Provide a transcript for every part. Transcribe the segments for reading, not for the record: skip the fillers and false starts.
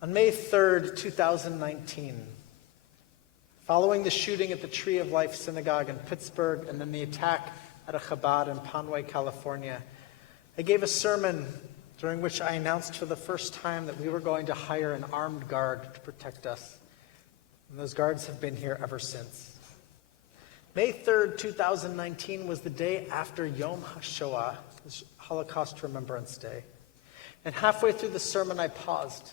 On May 3rd, 2019, following the shooting at the Tree of Life Synagogue in Pittsburgh and then the attack at a Chabad in Conway, California, I gave a sermon during which I announced for the first time that we were going to hire an armed guard to protect us. And those guards have been here ever since. May 3rd, 2019 was the day after Yom HaShoah, Holocaust Remembrance Day. And halfway through the sermon, I paused.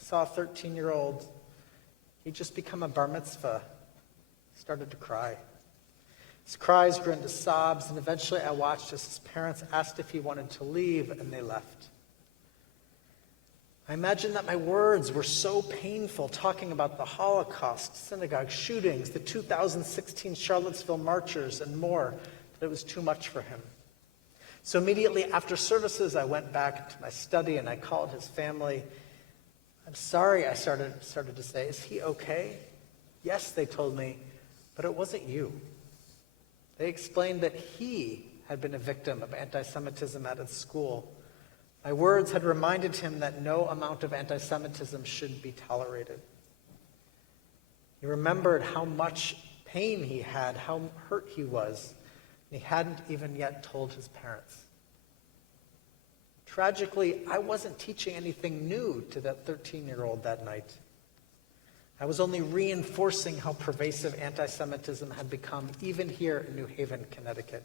I saw a 13-year-old. He'd just become a bar mitzvah. He started to cry. His cries grew into sobs, and eventually I watched as his parents asked if he wanted to leave, and they left. I imagine that my words were so painful, talking about the Holocaust, synagogue shootings, the 2016 Charlottesville marchers, and more, that it was too much for him. So immediately after services, I went back to my study and I called his family. I'm sorry, I started to say, is he okay? Yes, they told me, but it wasn't you. They explained that he had been a victim of anti-Semitism at his school. My words had reminded him that no amount of anti-Semitism should be tolerated. He remembered how much pain he had, how hurt he was, and he hadn't even yet told his parents. Tragically, I wasn't teaching anything new to that 13-year-old that night. I was only reinforcing how pervasive anti-Semitism had become, even here in New Haven, Connecticut.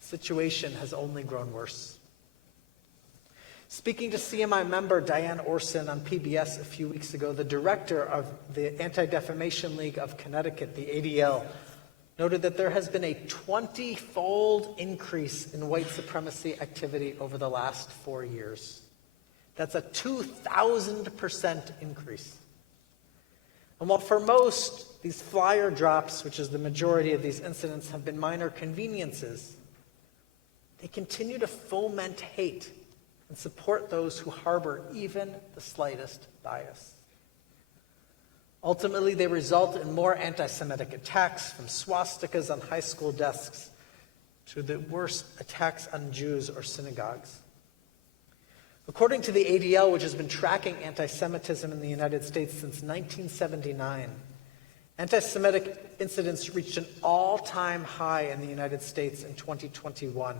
The situation has only grown worse. Speaking to CMI member Diane Orson on PBS a few weeks ago, the director of the Anti-Defamation League of Connecticut, the ADL, noted that there has been a 20-fold increase in white supremacy activity over the last 4 years. That's a 2,000% increase. And while for most, these flyer drops, which is the majority of these incidents, have been minor conveniences, they continue to foment hate and support those who harbor even the slightest bias. Ultimately, they result in more anti-Semitic attacks, from swastikas on high school desks to the worst attacks on Jews or synagogues. According to the ADL, which has been tracking anti-Semitism in the United States since 1979, anti-Semitic incidents reached an all-time high in the United States in 2021,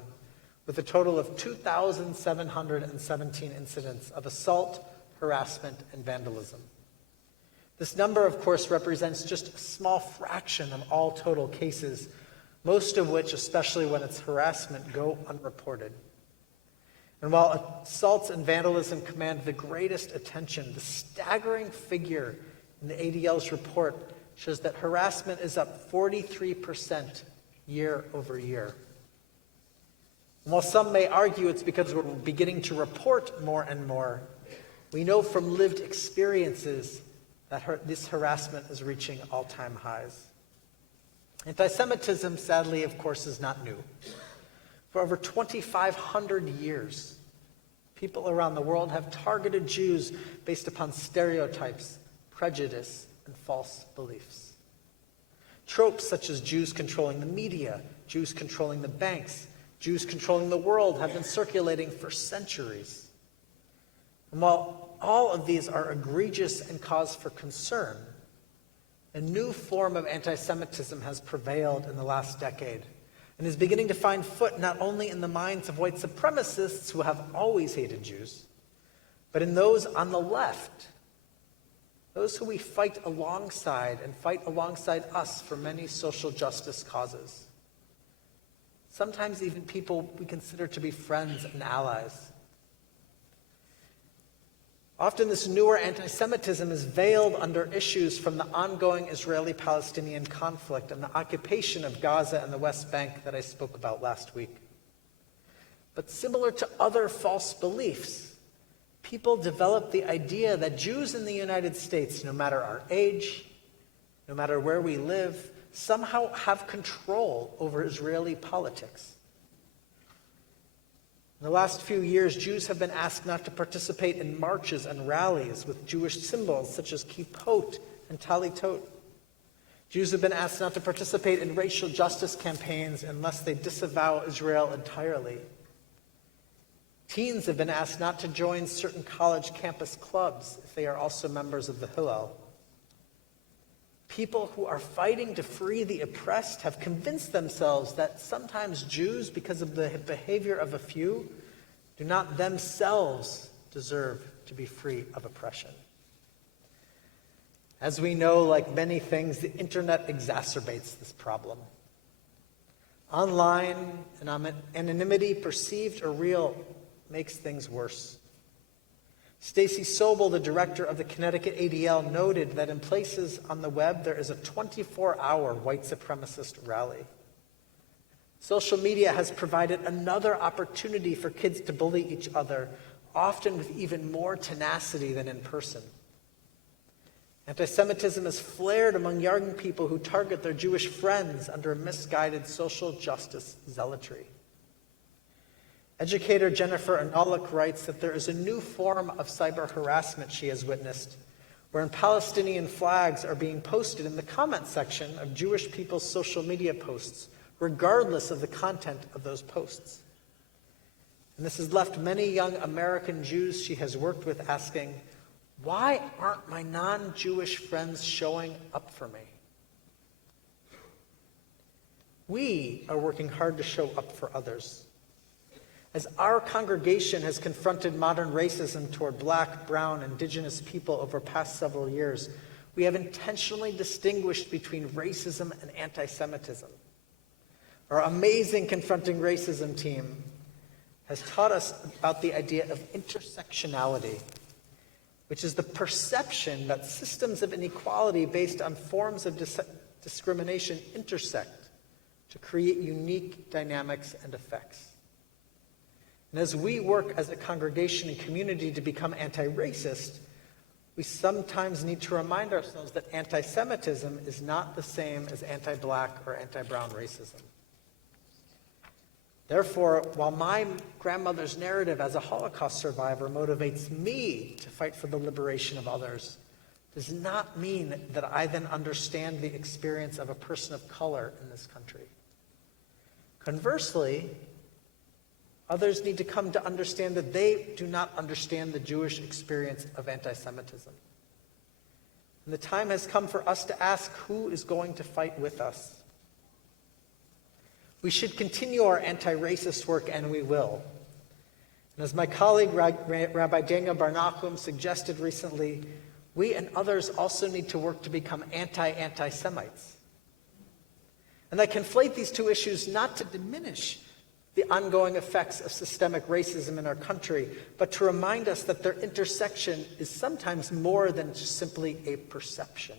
with a total of 2,717 incidents of assault, harassment, and vandalism. This number, of course, represents just a small fraction of all total cases, most of which, especially when it's harassment, go unreported. And while assaults and vandalism command the greatest attention, the staggering figure in the ADL's report shows that harassment is up 43% year over year. And while some may argue it's because we're beginning to report more and more, we know from lived experiences that this harassment is reaching all-time highs. Anti-Semitism, sadly, of course, is not new. For over 2,500 years, people around the world have targeted Jews based upon stereotypes, prejudice, and false beliefs. Tropes such as Jews controlling the media, Jews controlling the banks, Jews controlling the world have been circulating for centuries. And while all of these are egregious and cause for concern, a new form of anti-Semitism has prevailed in the last decade and is beginning to find foot not only in the minds of white supremacists who have always hated Jews, but in those on the left, those who we fight alongside and fight alongside us for many social justice causes. Sometimes even people we consider to be friends and allies. Often this newer anti-Semitism is veiled under issues from the ongoing Israeli-Palestinian conflict and the occupation of Gaza and the West Bank that I spoke about last week. But similar to other false beliefs, people develop the idea that Jews in the United States, no matter our age, no matter where we live, somehow have control over Israeli politics. In the last few years, Jews have been asked not to participate in marches and rallies with Jewish symbols such as kippot and talitot. Jews have been asked not to participate in racial justice campaigns unless they disavow Israel entirely. Teens have been asked not to join certain college campus clubs if they are also members of the Hillel. People who are fighting to free the oppressed have convinced themselves that sometimes Jews, because of the behavior of a few, do not themselves deserve to be free of oppression. As we know, like many things, the internet exacerbates this problem. Online anonymity, perceived or real, makes things worse. Stacy Sobel, the director of the Connecticut ADL, noted that in places on the web there is a 24-hour white supremacist rally. Social media has provided another opportunity for kids to bully each other, often with even more tenacity than in person. Antisemitism has flared among young people who target their Jewish friends under a misguided social justice zealotry. Educator Jennifer Analik writes that there is a new form of cyber harassment she has witnessed, wherein Palestinian flags are being posted in the comment section of Jewish people's social media posts, regardless of the content of those posts. And this has left many young American Jews she has worked with asking, why aren't my non-Jewish friends showing up for me? We are working hard to show up for others. As our congregation has confronted modern racism toward Black, brown, indigenous people over the past several years, we have intentionally distinguished between racism and anti-Semitism. Our amazing Confronting Racism team has taught us about the idea of intersectionality, which is the perception that systems of inequality based on forms of discrimination intersect to create unique dynamics and effects. And as we work as a congregation and community to become anti-racist, we sometimes need to remind ourselves that anti-Semitism is not the same as anti-Black or anti-brown racism. Therefore, while my grandmother's narrative as a Holocaust survivor motivates me to fight for the liberation of others, does not mean that I then understand the experience of a person of color in this country. Conversely, others need to come to understand that they do not understand the Jewish experience of anti-Semitism. And the time has come for us to ask who is going to fight with us. We should continue our anti-racist work, and we will. And as my colleague Rabbi Daniel Bar-Nachum suggested recently, we and others also need to work to become anti-Semites. And I conflate these two issues not to diminish the ongoing effects of systemic racism in our country, but to remind us that their intersection is sometimes more than just simply a perception.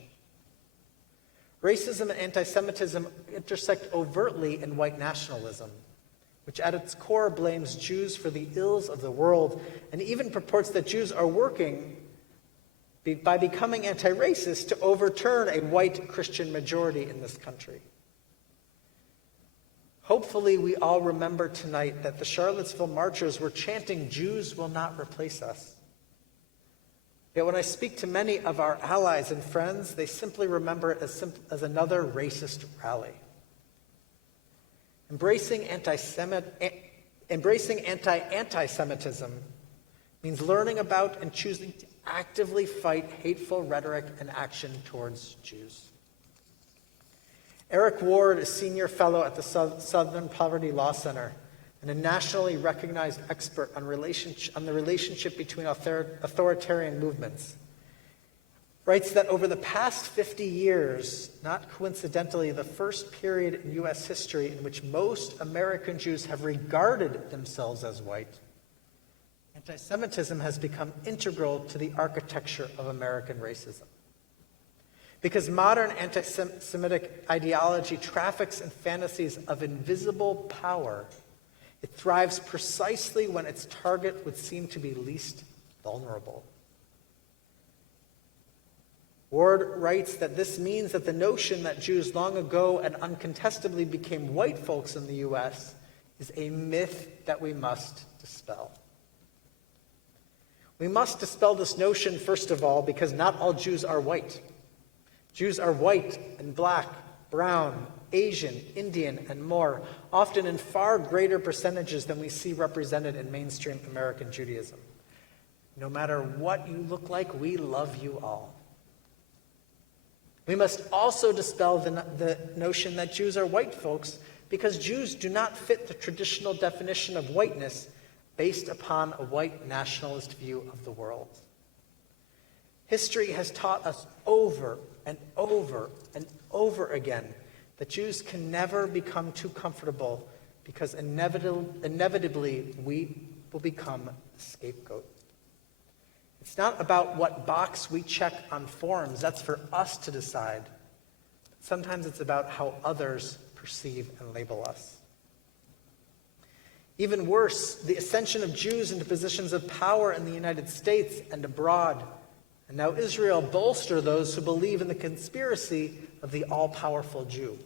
Racism and anti-Semitism intersect overtly in white nationalism, which at its core blames Jews for the ills of the world and even purports that Jews are working by becoming anti-racist to overturn a white Christian majority in this country. Hopefully, we all remember tonight that the Charlottesville marchers were chanting, "Jews will not replace us." Yet when I speak to many of our allies and friends, they simply remember it as another racist rally. Embracing anti-Semitism means learning about and choosing to actively fight hateful rhetoric and action towards Jews. Eric Ward is senior fellow at the Southern Poverty Law Center and a nationally recognized expert on the relationship between authoritarian movements. Writes that over the past 50 years, not coincidentally the first period in U.S. history in which most American Jews have regarded themselves as white, anti-Semitism has become integral to the architecture of American racism. Because modern anti-Semitic ideology traffics in fantasies of invisible power, it thrives precisely when its target would seem to be least vulnerable. Ward writes that this means that the notion that Jews long ago and uncontestably became white folks in the U.S. is a myth that we must dispel. We must dispel this notion, first of all, because not all Jews are white. Jews are white and black, brown, Asian, Indian, and more, often in far greater percentages than we see represented in mainstream American Judaism. No matter what you look like, we love you all. We must also dispel the notion that Jews are white folks, because Jews do not fit the traditional definition of whiteness based upon a white nationalist view of the world. History has taught us over and over and over again that Jews can never become too comfortable, because inevitably we will become the scapegoat. It's not about what box we check on forms. That's for us to decide. Sometimes it's about how others perceive and label us. Even worse, the ascension of Jews into positions of power in the United States and abroad, and now Israel, bolster those who believe in the conspiracy of the all-powerful Jew.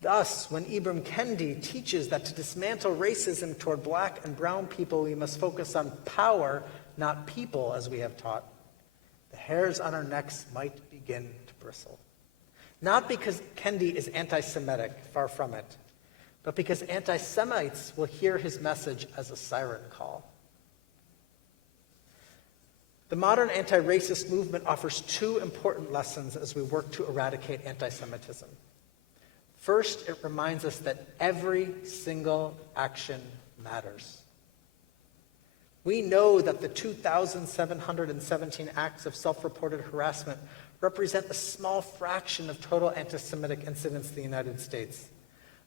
Thus, when Ibram Kendi teaches that to dismantle racism toward black and brown people, we must focus on power, not people, as we have taught, the hairs on our necks might begin to bristle. Not because Kendi is anti-Semitic, far from it, but because anti-Semites will hear his message as a siren call. The modern anti-racist movement offers two important lessons as we work to eradicate anti-Semitism. First, it reminds us that every single action matters. We know that the 2,717 acts of self-reported harassment represent a small fraction of total anti-Semitic incidents in the United States,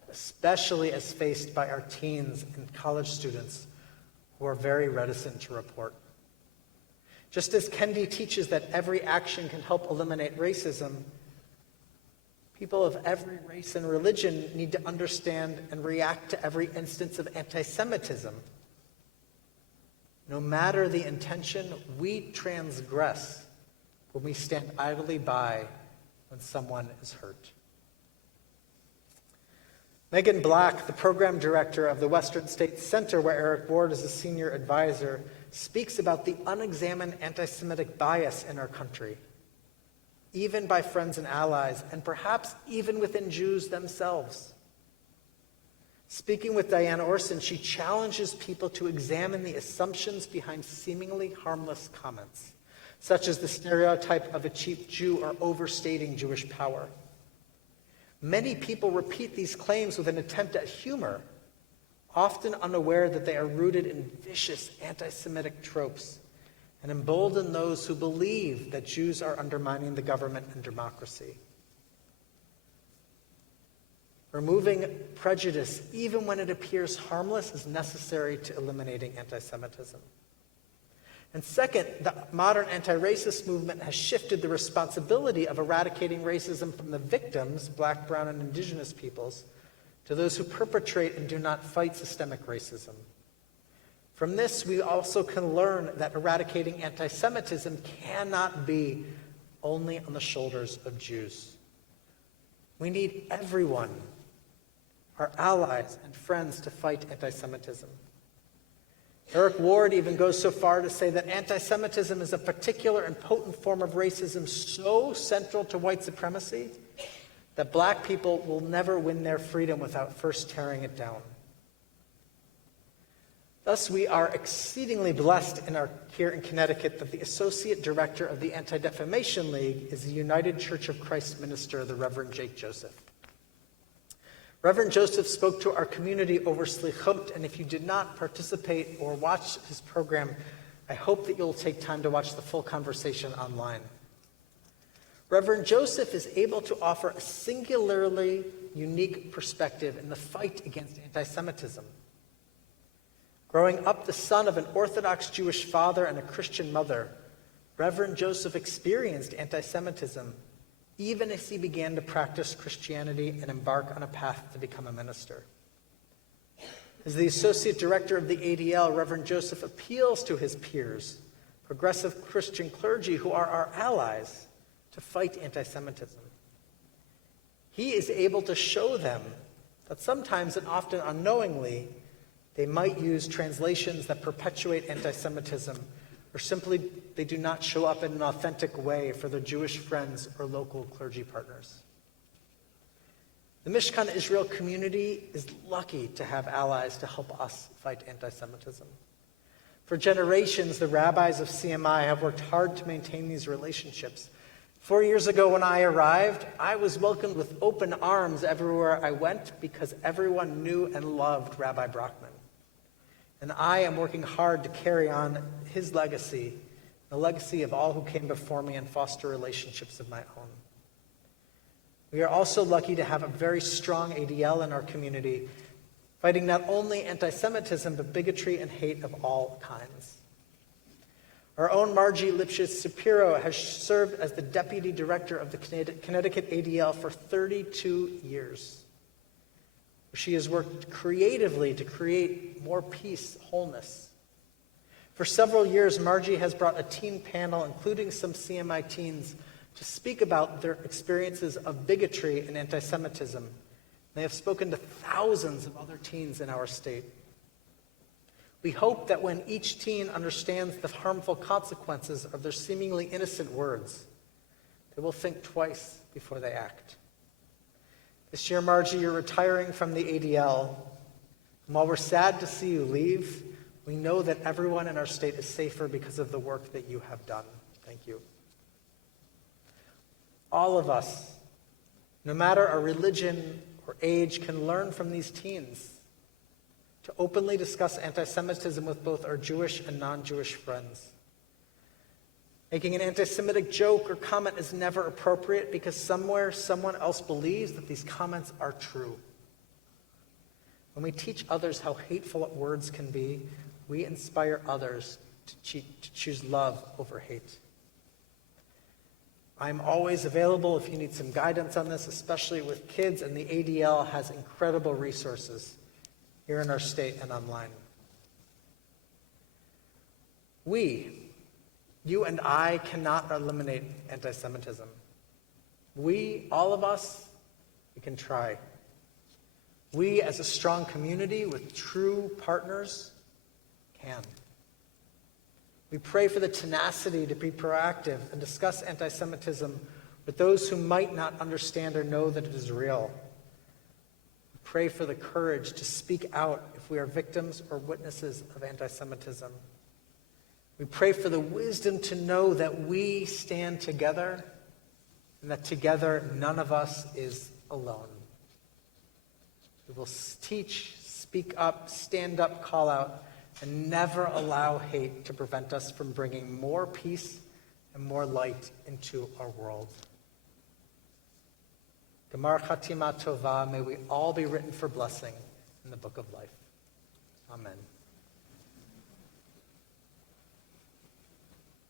especially as faced by our teens and college students who are very reticent to report. Just as Kendi teaches that every action can help eliminate racism, people of every race and religion need to understand and react to every instance of anti-Semitism. No matter the intention, we transgress when we stand idly by when someone is hurt. Megan Black, the program director of the Western States Center, where Eric Ward is a senior advisor, speaks about the unexamined anti-Semitic bias in our country, even by friends and allies, and perhaps even within Jews themselves. Speaking with Diane Orson, she challenges people to examine the assumptions behind seemingly harmless comments, such as the stereotype of a cheap Jew or overstating Jewish power. Many people repeat these claims with an attempt at humor, often unaware that they are rooted in vicious anti-Semitic tropes, and embolden those who believe that Jews are undermining the government and democracy. Removing prejudice, even when it appears harmless, is necessary to eliminating anti-Semitism. And second, the modern anti-racist movement has shifted the responsibility of eradicating racism from the victims, black, brown, and indigenous peoples, to those who perpetrate and do not fight systemic racism. From this, we also can learn that eradicating anti-Semitism cannot be only on the shoulders of Jews. We need everyone, our allies and friends, to fight anti-Semitism. Eric Ward even goes so far to say that anti-Semitism is a particular and potent form of racism so central to white supremacy that black people will never win their freedom without first tearing it down. Thus, we are exceedingly blessed here in Connecticut that the Associate Director of the Anti-Defamation League is the United Church of Christ minister, the Reverend Jake Joseph. Reverend Joseph spoke to our community over Slichot, and if you did not participate or watch his program, I hope that you'll take time to watch the full conversation online. Reverend Joseph is able to offer a singularly unique perspective in the fight against anti-Semitism. Growing up the son of an Orthodox Jewish father and a Christian mother, Reverend Joseph experienced anti-Semitism even as he began to practice Christianity and embark on a path to become a minister. As the Associate Director of the ADL, Reverend Joseph appeals to his peers, progressive Christian clergy who are our allies, to fight anti-Semitism. He is able to show them that sometimes and often unknowingly, they might use translations that perpetuate anti-Semitism, or simply they do not show up in an authentic way for their Jewish friends or local clergy partners. The Mishkan Israel community is lucky to have allies to help us fight anti-Semitism. For generations, the rabbis of CMI have worked hard to maintain these relationships. 4 years ago when I arrived, I was welcomed with open arms everywhere I went because everyone knew and loved Rabbi Brockman. And I am working hard to carry on his legacy, the legacy of all who came before me, and foster relationships of my own. We are also lucky to have a very strong ADL in our community, fighting not only anti-Semitism, but bigotry and hate of all kinds. Our own Margie Lipschitz Shapiro has served as the deputy director of the Connecticut ADL for 32 years. She has worked creatively to create more peace, wholeness. For several years, Margie has brought a teen panel, including some CMI teens, to speak about their experiences of bigotry and anti-Semitism. They have spoken to thousands of other teens in our state. We hope that when each teen understands the harmful consequences of their seemingly innocent words, they will think twice before they act. This year, Margie, you're retiring from the ADL. And while we're sad to see you leave, we know that everyone in our state is safer because of the work that you have done. Thank you. All of us, no matter our religion or age, can learn from these teens to openly discuss anti-Semitism with both our Jewish and non-Jewish friends. Making an anti-Semitic joke or comment is never appropriate because somewhere someone else believes that these comments are true. When we teach others how hateful words can be, we inspire others to choose love over hate. I'm always available if you need some guidance on this, especially with kids, and the ADL has incredible resources here in our state and online. You and I, cannot eliminate anti-Semitism. We, all of us, we can try. We, as a strong community with true partners, can. We pray for the tenacity to be proactive and discuss anti-Semitism with those who might not understand or know that it is real. We pray for the courage to speak out if we are victims or witnesses of anti-Semitism. We pray for the wisdom to know that we stand together and that together none of us is alone. We will teach, speak up, stand up, call out, and never allow hate to prevent us from bringing more peace and more light into our world. Gemar Chatima Tova, may we all be written for blessing in the book of life. Amen.